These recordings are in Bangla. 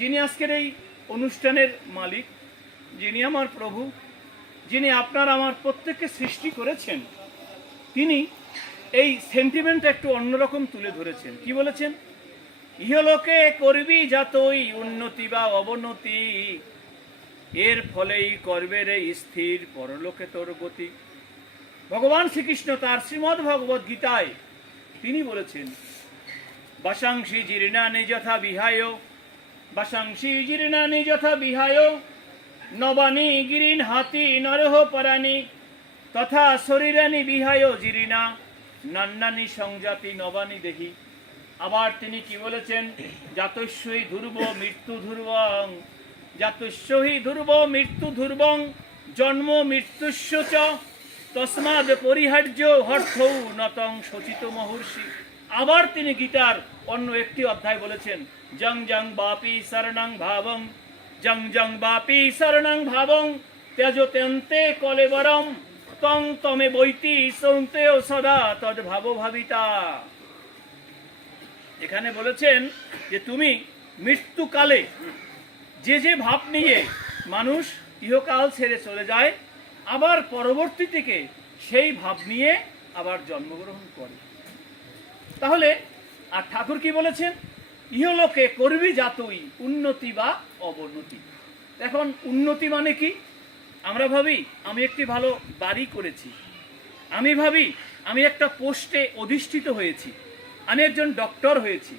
যিনি আজকের এই অনুষ্ঠানের মালিক, যিনি আমার প্রভু, যিনি আপনার আমার প্রত্যেককে সৃষ্টি করেছেন, তিনি এই সেন্টিমেন্টটা একটু অন্যরকম তুলে ধরেছেন। কি বলেছেন? ইহলোকে করবি যতই উন্নতি বা অবনতি, এর ফলেই করবে রে স্থির পরলোকে তোর গতি। ভগবান শ্রীকৃষ্ণ তার শ্রীমদ্ ভগবদ্ গীতায় তিনি বলেছেন, বাসাংসি জীর্ণানি যথা বিহায়, বাসাংসি জীর্ণানি যথা বিহায়, নবানি গিরিন হাতি নরহ পরানি, তথা শরীরানি বিহায় জীর্ণা, নান্নানি সংজাতি নবানি দেহি। আবার তিনি কি বলেছেন? জাতস্যই ধ্রুব মৃত্যু ধ্রুবং, জাতস্যই ধ্রুব মৃত্যু ধ্রুবং, জন্ম মৃত্যুস্য চ, তস্মাদ পরিহার্য হর্থৌ নতং শচিত মহর্ষি। আবার তিনি গীতার অন্য একটি অধ্যায় বলেছেন, জং জং বাপি শরণং ভাবং, জং জং বাপি শরণং ভাবং, ত্যজত্যন্তে কলেবরম, তং তমে বৈতি সন্তেয় সদা তদ ভাব ভাবিতা। এখানে বলেছেন যে তুমি মৃত্যুকালে যে যে ভাব নিয়ে মানুষ ইহকাল ছেড়ে চলে যায়, আবার পরবর্তী থেকে সেই ভাব নিয়ে আবার জন্মগ্রহণ করে। তাহলে আর ঠাকুর কি বলেছেন? ইহলোকে করবি যতই উন্নতি বা অবনতি। এখন উন্নতি মানে কি? আমরা ভাবি আমি একটি ভালো বাড়ি করেছি, আমি ভাবি আমি একটা পোস্টে অধিষ্ঠিত হয়েছি, আমি একজন ডক্টর হয়েছি,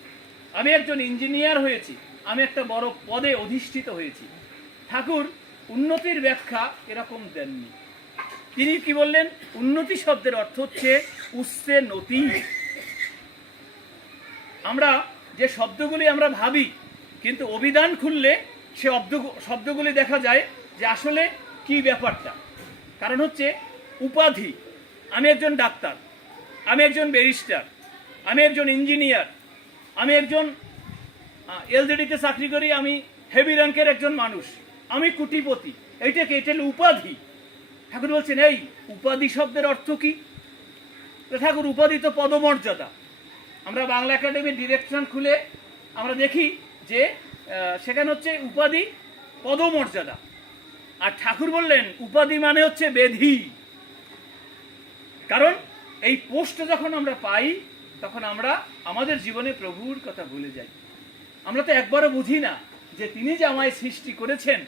আমি একজন ইঞ্জিনিয়ার হয়েছি, আমি একটা বড় পদে অধিষ্ঠিত হয়েছি। ঠাকুর উন্নতির ব্যাখ্যা এরকম দেননি। তিনি কি বললেন? উন্নতি শব্দের অর্থ হচ্ছে উচ্চে নতি। আমরা যে শব্দগুলি আমরা ভাবি, কিন্তু অভিধান খুললে সে শব্দগুলি দেখা যায় যে আসলে কি ব্যাপারটা। কারণ হচ্ছে উপাধি। আমি একজন ডাক্তার, আমি একজন ব্যারিস্টার, আমি একজন ইঞ্জিনিয়ার, আমি একজন এলজিডিতে চাকরি করি, আমি হেভি র্যাঙ্কের একজন মানুষ, আমি কোটিপতি। এইটাকে এটা হলো উপাধি। ঠাকুর বলছেন এই উপাধি শব্দের অর্থ কি? ঠাকুর উপাধি তো পদমর্যাদা। আমরা বাংলা একাডেমির ডিরেকশন খুলে আমরা দেখি যে সেখানে হচ্ছে উপাধি পদমর্যাদা। আর ঠাকুর বললেন উপাধি মানে হচ্ছে বেধি। কারণ এই পোস্ট যখন আমরা পাই তখন আমরা আমাদের জীবনে প্রভুর কথা ভুলে যাই। আমরা তো একবারও বুঝি না যে তিনি যে আমায় সৃষ্টি করেছেন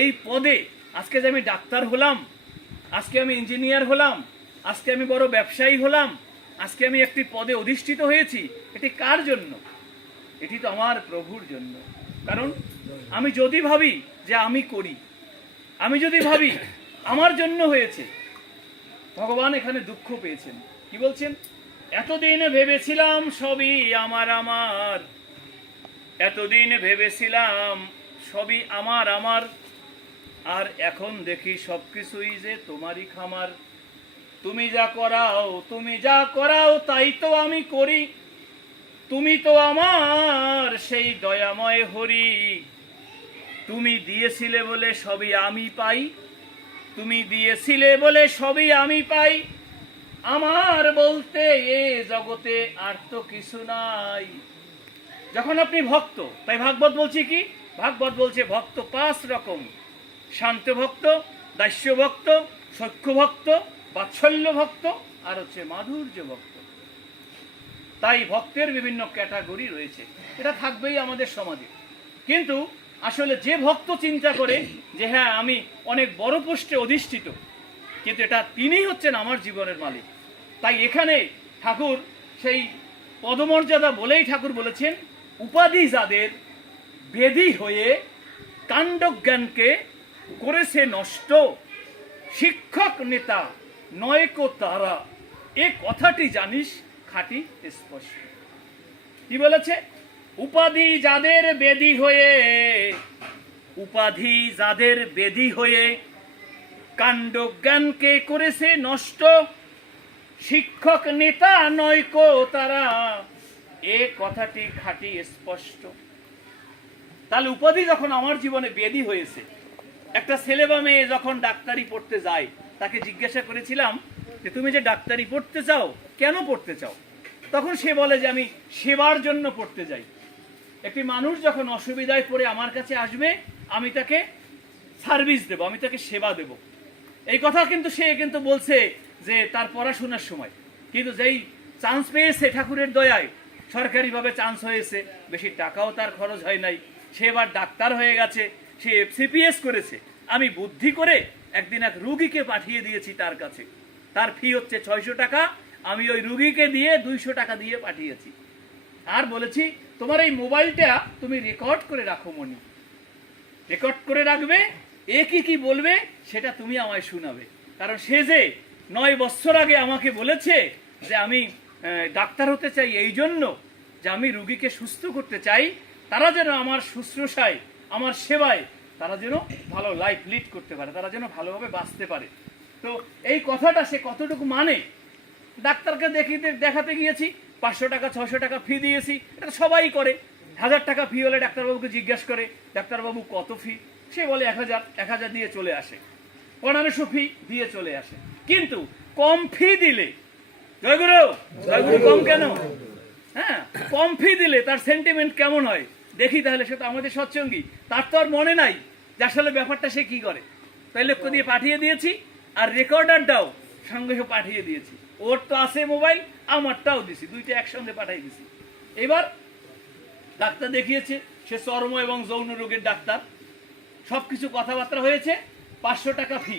এই পদে। আজকে যে আমি ডাক্তার হলাম, আজকে আমি ইঞ্জিনিয়ার হলাম, আজকে আমি বড় ব্যবসায়ী হলাম, আজকে আমি একটি পদে অধিষ্ঠিত হয়েছি, এটি কার জন্য? এটি তো আমার প্রভুর জন্য। কারণ আমি যদি ভাবি যে আমি করি, আমি যদি ভাবি আমার জন্য হয়েছে, ভগবান এখানে দুঃখ পেয়েছেন। কি বলছেন? এতদিন ভেবেছিলাম সবই আমার আমার, এতদিন ভেবেছিলাম সবই আমার আমার, আর এখন দেখি সবকিছুই যে তোমারই খামার। তুমি যা করাও তাই তো আমি করি, তুমি তো আমার সেই দয়াময় হরি। তুমি দিয়েছিলে বলে সবই আমি পাই, তুমি দিয়েছিলে বলে সবই আমি পাই, আমার বলতে এ জগতে আর তো কিছু নাই। যখন আপনি ভক্ত, তাই ভাগবত বলছি কি? ভাগবত বলছে ভক্ত 5 রকম: শান্ত ভক্ত, দাস্য ভক্ত, সখ্য ভক্ত, বাৎসল্য ভক্ত, আর হচ্ছে মাধুর্য ভক্ত। তাই ভক্তের বিভিন্ন ক্যাটাগরি রয়েছে, এটা থাকবেই আমাদের সমাজে। কিন্তু আসলে যে ভক্ত চিন্তা করে যে হ্যাঁ আমি অনেক বড় পোস্টে অধিষ্ঠিত, কিন্তু এটা তিনিই হচ্ছেন আমার জীবনের মালিক। তাই এখানে ঠাকুর সেই পদমর্যাদা বলেই ঠাকুর বলেছেন উপাধি যাদের বেধি হয়ে কাণ্ডজ্ঞানকে করেছে নষ্ট, শিক্ষক নেতা নয়কো তারা, এ কথাটি জানিস খাঁটি স্পষ্ট। কি বলেছে? উপাধি যাদের বেধি হয়ে, উপাধি যাদের বেধি হয়ে কাণ্ডজ্ঞানকে করেছে নষ্ট, শিক্ষক নেতা নয়কো তারা, এ কথাটি খাঁটি স্পষ্ট। তাহলে উপাধি যখন আমার জীবনে বেধি হয়েছে, একটা ছেলে বা মেয়ে যখন ডাক্তারি পড়তে যায়, তাকে জিজ্ঞাসা করেছিলাম যে তুমি যে ডাক্তারি পড়তে চাও, কেন পড়তে চাও? তখন সে বলে যে আমি সেবার জন্য পড়তে যাই। একটি মানুষ যখন অসুবিধায় পড়ে আমার কাছে আসবে, আমি তাকে সার্ভিস দেব, আমি তাকে সেবা দেব। এই কথা কিন্তু সে কিন্তু বলছে যে তার পড়াশোনার সময়, কিন্তু যেই চান্স পেয়েছে ঠাকুরের দয়ায়, সরকারিভাবে চান্স হয়েছে, বেশি টাকাও তার খরচ হয় নাই, সে এবার ডাক্তার হয়ে গেছে, সে FCPS করেছে। আমি বুদ্ধি করে একদিন এক রুগীকে পাঠিয়ে দিয়েছি তার কাছে, তার ফি হচ্ছে 600 টাকা, আমি ওই রুগীকে দিয়ে 200 টাকা দিয়ে পাঠিয়েছি। আর বলেছি তোমার এই মোবাইলটা তুমি রেকর্ড করে রাখো মনি, রেকর্ড করে রাখবে, এ কি কি বলবে সেটা তুমি আমায় শোনাবে। কারণ সে যে 9 বছর আগে আমাকে বলেছে যে আমি ডাক্তার হতে চাই এই জন্য যে আমি রুগীকে সুস্থ করতে চাই, তারা যেন আমার শুশ্রূষায়, আমার সেবায় তারা যেন ভালো লাইফ লিড করতে পারে, তারা যেন ভালোভাবে বাঁচতে পারে। তো এই কথাটা সে কতটুকু মানে, ডাক্তারকে দেখাতে গিয়েছি, 500 টাকা 600 টাকা ফি দিয়েছি, এটা সবাই করে। 1000 টাকা ফি হলে ডাক্তারবাবুকে জিজ্ঞাসা করে ডাক্তারবাবু কত ফি, সে বলে 1000 দিয়ে চলে আসে, 1500 ফি দিয়ে চলে আসে। কিন্তু কম ফি দিলে, জয়গুরু জয়গুরু, কম কেন? হ্যাঁ, কম ফি দিলে তার সেন্টিমেন্ট কেমন হয় দেখি। তাহলে সে তো আমাদের সৎসঙ্গী, তার তো আর মনে নাই যে আসলে ব্যাপারটা সে কি করে। তাই লক্ষ্য দিয়ে পাঠিয়ে দিয়েছি, আর রেকর্ডারটাও সঙ্গে পাঠিয়ে দিয়েছি। ওর তো আছে মোবাইল, আমারটাও দিছি, দুইটা একসঙ্গে পাঠিয়ে দিছি। এবার ডাক্তার দেখিয়েছে, সে চর্ম এবং যৌন রোগের ডাক্তার, সবকিছু কথাবার্তা হয়েছে। 500 টাকা ফি,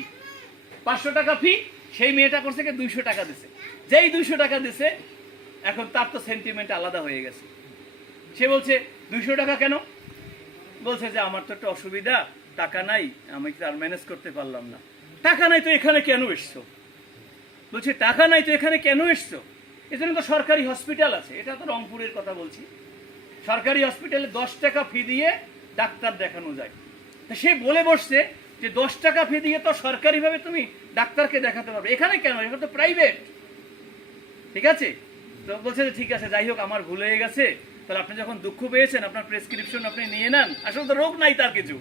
500 টাকা ফি। সেই মেয়েটা করছে 200 টাকা দিছে। যেই 200 টাকা দিছে, এখন তার তো সেন্টিমেন্ট আলাদা হয়ে গেছে। সে বলছে 200 টাকা কেন? বলছে যে আমার তো একটা অসুবিধা, টাকা নাই, আমি তার ম্যানেজ করতে পারলাম না। টাকা নাই তো এখানে কেন এসছো? বলছে টাকা নাই তো এখানে কেন এসছো? এজন্য তো সরকারি হসপিটাল আছে, এটা তো রংপুরের কথা বলছি। সরকারি হসপিটালে 10 টাকা ফি দিয়ে ডাক্তার দেখানো যায়। তা সে বলে বসছে যে 10 টাকা ফি দিয়ে তো সরকারিভাবে তুমি ডাক্তারকে দেখাতে পারবে, এখানে কেন? এখানে তো প্রাইভেট। ঠিক আছে, তো বলছে যে ঠিক আছে, যাই হোক আমার ভুল হয়ে গেছে। তাহলে আপনি যখন দুঃখ পেয়েছেন, আপনার প্রেসক্রিপশন আপনি নিয়ে নেন, আসলে তো রোগ নাই তার কিছু,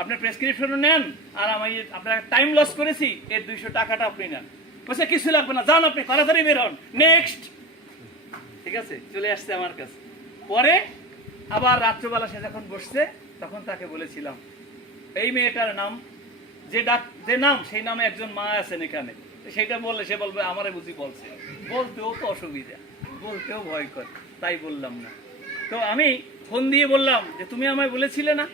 আপনার প্রেসক্রিপশনও নেন, আর আমি আপনার টাইম লস করেছি, এর 200 টাকাটা আপনি নেন। বলছে কিছু লাগবে না, যান আপনি তাড়াতাড়ি বের হন, নেক্সট। ঠিক আছে, চলে আসছে আমার কাছে। পরে আবার রাত্রবেলা সে যখন বসছে, তখন তাকে বলেছিলাম এই মেয়েটার নাম, যে নাম সেই নামে একজন মা আছেন এখানে, সেইটা বললে সে বলবে আমারে বুঝি বলছে। বলতেও তো অসুবিধা, বলতেও ভয় করে, তাই বললাম না। তো আমি ফোন দিয়ে বললাম যে তুমি আমায় বলেছিলে না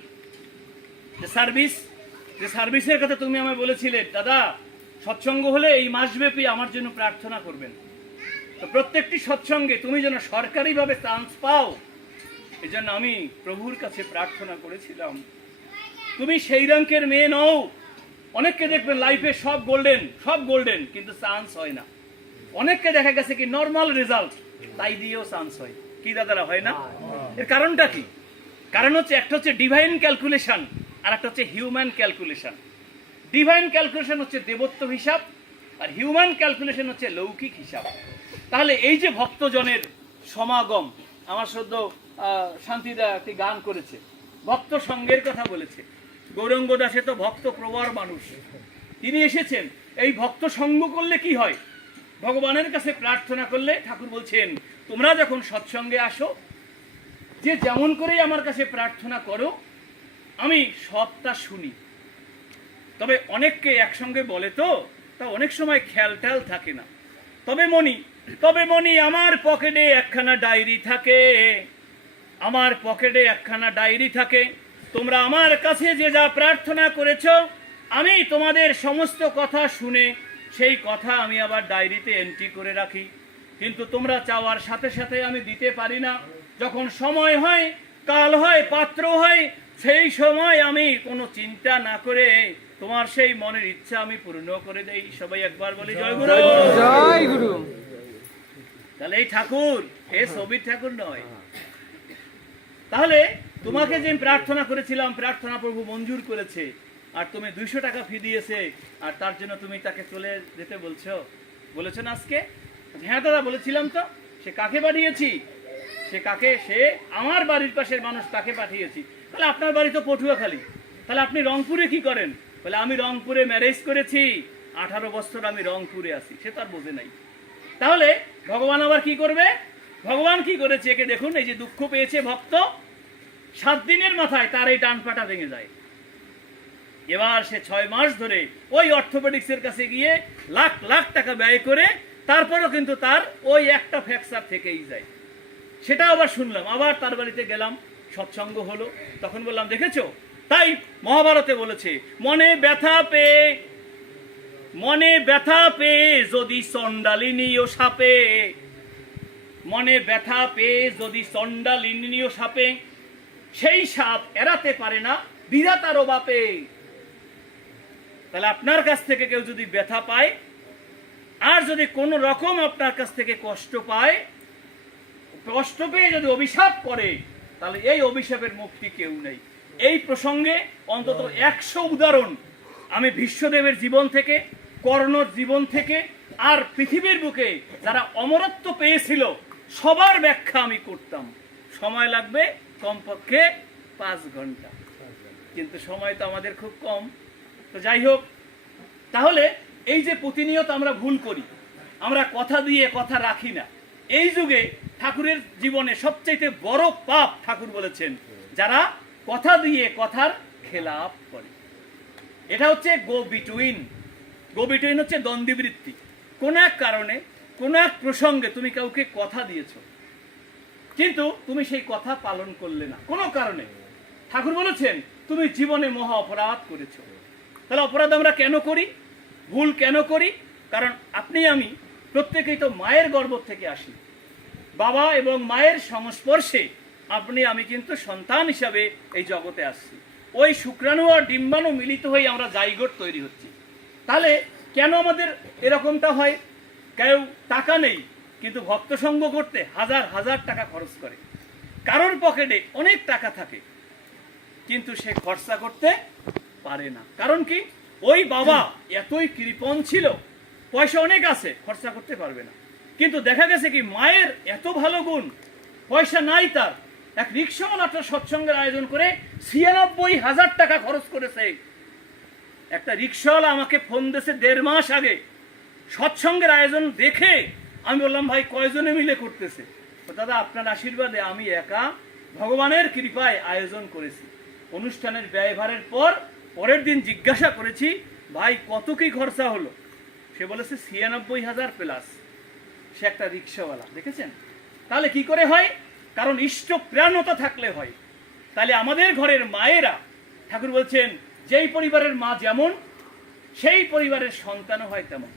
যে সার্ভিসের কথা তুমি আমায় বলেছিলে, দাদা সৎসঙ্গ হলে এই মাসব্যাপী আমার জন্য প্রার্থনা করবেন। তো প্রত্যেকটি সৎসঙ্গে তুমি যেন সরকারিভাবে চান্স পাও, এই জন্য আমি প্রভুর কাছে প্রার্থনা করেছিলাম। তুমি সেই রঙের মেয়ে নও। অনেককে দেখবেন লাইফে সব গোল্ডেন, কিন্তু চান্স হয় না। অনেককে দেখা গেছে কি নর্মাল রেজাল্ট, তাই দিয়েও চান্স হয়। কি দাদারা, হয় না? এর কারণটা কি? কারণ হচ্ছে একটা হচ্ছে ডিভাইন ক্যালকুলেশন, আর একটা হচ্ছে হিউম্যান ক্যালকুলেশন। ডিভাইন ক্যালকুলেশন হচ্ছে দেবত্ব হিসাব, আর হিউম্যান ক্যালকুলেশন হচ্ছে লৌকিক হিসাব। তাহলে এই যে ভক্তজনের সমাগম, আমার সদ্য শান্তিদা একটি গান করেছে, ভক্ত সঙ্গের কথা বলেছে। গৌরাঙ্গ দাসে তো ভক্ত প্রবর মানুষ, তিনি এসেছেন। এই ভক্ত সঙ্গ করলে কি হয়? ভগবানের কাছে প্রার্থনা করলে ঠাকুর বলছেন তোমরা যখন সৎসঙ্গে আসো, যে যেমন করেই আমার কাছে প্রার্থনা করো, আমি সবটা শুনি। তবে অনেককে একসঙ্গে বলে তো, তা অনেক সময় খেয়াল টেয়াল থাকে না। তবে মনি আমার পকেটে একখানা ডায়েরি থাকে, আমার পকেটে একখানা ডায়েরি থাকে। তোমরা আমার কাছে যে যা প্রার্থনা করেছ, আমি তোমাদের সমস্ত কথা শুনে সেই কথা আমি আবার ডায়েরিতে এন্ট্রি করে রাখি। কিন্তু তোমরা চাওয়ার সাথে সাথে আমি দিতে পারি না। যখন সময় হয়, কাল হয়, পাত্র হয়, সেই সময় আমি কোনো চিন্তা না করে তোমার সেই মনের ইচ্ছা আমি পূর্ণ করে দেই। সবাই একবার বলি জয় গুরু, জয় গুরু। তাহলে এই ঠাকুর এ ছবির ঠাকুর নয়। তাহলে তোমাকে যে প্রার্থনা করেছিলাম, প্রার্থনা প্রভু মঞ্জুর করেছে, আর তুমি 200 টাকা ফি দিয়েছে, আর তার জন্য তুমি তাকে চলে যেতে বলেছো না আজকে? হ্যাঁ দাদা বলেছিলাম তো। সে কাকে পাঠিয়েছি? সে আমার বাড়ির পাশের মানুষ, তাকে পাঠিয়েছি। তাহলে আপনার বাড়ি তো পটুয়াখালী, তাহলে আপনি রংপুরে কি করেন? বলে আমি রংপুরে ম্যারেজ করেছি, 18 বছর আমি রংপুরে আছি। সে তার বোঝে নাই। তাহলে ভগবান আবার কি করবে? ভগবান কি করেছে? একে দেখুন, এই যে দুঃখ পেয়েছে ভক্ত, 7 দিনের মাথায় তার এই ডান পাটা ভেঙে যায়। এবার সে 6 মাস ধরে ওই অর্থোপেডিক্সের কাছে গিয়ে লাখ লাখ টাকা ব্যয় করে তারপরও কিন্তু তার ওই একটা ফ্র্যাকচার থেকেই যায়। সেটা আবার শুনলাম, আবার তার বাড়িতে গেলাম, সৎসঙ্গ হলো, তখন বললাম দেখেছো, তাই মহাভারতে বলেছে মনে ব্যথা পেয়ে যদি চণ্ডালিনীও সাপে, মনে ব্যথা পেয়ে যদি চণ্ডালিনীও সাপে, সেই সাপ এড়াতে পারে না বিধাতারও বাপে। তাহলে আপনার কাছ থেকে কেউ যদি ব্যথা পায় আর যদি কোনো রকম আপনার কাছ থেকে কষ্ট পায়, কষ্ট পেয়ে যদি অভিশাপ করে, তাহলে এই অভিশাপের মুক্তি কেউ নেই। এই প্রসঙ্গে অন্তত 100 উদাহরণ আমি ভীষ্মদেবের জীবন থেকে, কর্ণর জীবন থেকে, আর পৃথিবীর বুকে যারা অমরত্ব পেয়েছিল সবার ব্যাখ্যা আমি করতাম। সময় লাগবে কমপক্ষে 5 ঘন্টা, কিন্তু সময় তো আমাদের খুব কম। তো যাই হোক, তাহলে এই যে প্রতিনিয়ত আমরা ভুল করি, আমরা কথা দিয়ে কথা রাখি না, এই যুগে ঠাকুরের জীবনে সবচেয়ে বড় পাপ ঠাকুর বলেছেন যারা কথা দিয়ে কথার খেলাপ করে। এটা হচ্ছে গো বিটুইন হচ্ছে দ্বন্দ্ববৃত্তি। কোন এক কারণে কোন এক প্রসঙ্গে তুমি কাউকে কথা দিয়েছো, কিন্তু তুমি সেই কথা পালন করলে না কোনো কারণে, ঠাকুর বলেছেন তুমি জীবনে মহা অপরাধ করেছো। তাহলে অপরাধ আমরা কেন করি, ভুল কেন করি? কারণ আপনি আমি প্রত্যেকেই তো মায়ের গর্ভ থেকে আসি, বাবা এবং মায়ের সংস্পর্শে আপনি আমি কিন্তু সন্তান হিসাবে এই জগতে আসছি। ওই শুক্রাণু আর ডিম্বাণু মিলিত হয়ে আমরা জাইগোট তৈরি হচ্ছি। তাহলে কেন আমাদের এরকমটা হয়? কেউ টাকা নেই কিন্তু ভক্ত সঙ্গ করতে হাজার হাজার টাকা খরচ করে, কারোর পকেটে অনেক টাকা থাকে কিন্তু সে খরচা করতে পারে না। কারণ কি? ওই বাবা এতই কৃপণ ছিল, পয়সা অনেক আছে, খরচা করতে পারবে না। কিন্তু দেখা গেছে কি মায়ের এত ভালো গুণ, পয়সা নাই তার, এক রিক্সাওয়ালা একটা সৎসঙ্গের আয়োজন করে ৯৬,০০০ টাকা খরচ করেছে। একটা রিক্সাওয়ালা আমাকে ফোন দিয়েছে ১.৫ মাস আগে, সৎসঙ্গের আয়োজন দেখে আমি বললাম ভাই কয়জনে মিলে করতেছে? দাদা আপনার আশীর্বাদে আমি একা ভগবানের কৃপায় আয়োজন করেছি। অনুষ্ঠানের ব্যয়ভারের পরের দিন জিজ্ঞাসা করেছি ভাই কত কি খরচা হলো? সে বলেছে ৯৬,০০০ প্লাস। সে একটা রিক্সাওয়ালা, দেখেছেন? তাহলে কি করে হয়? কারণ ইষ্ট প্রাণতা থাকলে হয়। তাহলে আমাদের ঘরের মায়েরা, ঠাকুর বলছেন যেই পরিবারের মা যেমন সেই পরিবারের সন্তানও হয় তেমন।